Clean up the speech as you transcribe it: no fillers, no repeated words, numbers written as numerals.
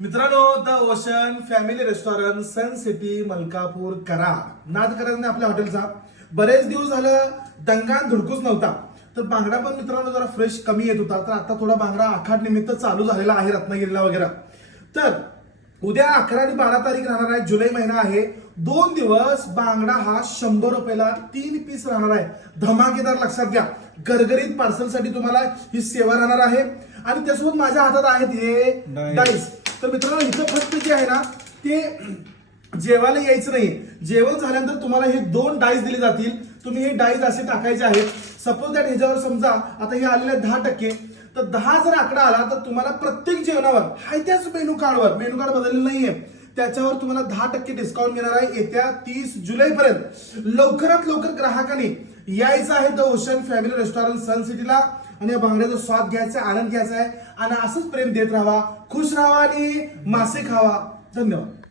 मित्रांनो, the ocean family restaurant sun city Malkapur Karad नाद करायचं आपल्या हॉटेलचा बरेच दिवस झालं दंगा धुडकूच नव्हता. तर बांगडा पण मित्रांनो जरा फ्रेश कमी येत होता. तर आता थोडा बांगडा आखाड निमित्त चालू झालेला आहे रत्नागिरीला वगैरे. तर उद्या 11 आणि 12 तारीख राहणार आहे, जुलै महिना आहे. 2 दिवस बांगडा हा 100 रुपयाला 3 पीस राहणार आहे. धमाकेदार, लक्षात घ्या. गरगरीत पार्सल साठी तुम्हाला ही सेवा राहणार आहे. आणि त्यासोबत माझ्या हातात आहेत हे डाईस. तर मित्रांनो, इथं फक्त जे आहे ना ते जेवायला यायचं नाही. जेवण झाल्यानंतर तुम्हाला हे 2 डाईस दिले जातील. तुम्ही हे डाईस असे टाकायचे आहेत. सपोज दॅट ह्याच्यावर समजा आता हे आलेले 10%, तर 10 जर आकडा आला तर तुम्हाला प्रत्येक जेवणावर हाय त्याच मेनू कार्ड बदललेलं नाहीये, त्याच्यावर तुम्हाला 10% डिस्काउंट मिळणार आहे येत्या 30 जुलैपर्यंत. लवकरात लवकर ग्राहकांनी यायचं आहे द ओशन फॅमिली रेस्टॉरंट सन सिटीला आणि या बांगड्याचा स्वाद घ्यायचा, आनंद घ्यायचा आहे. आणि असंच प्रेम देत राहा, खुश राहा आणि मासे खावा. धन्यवाद.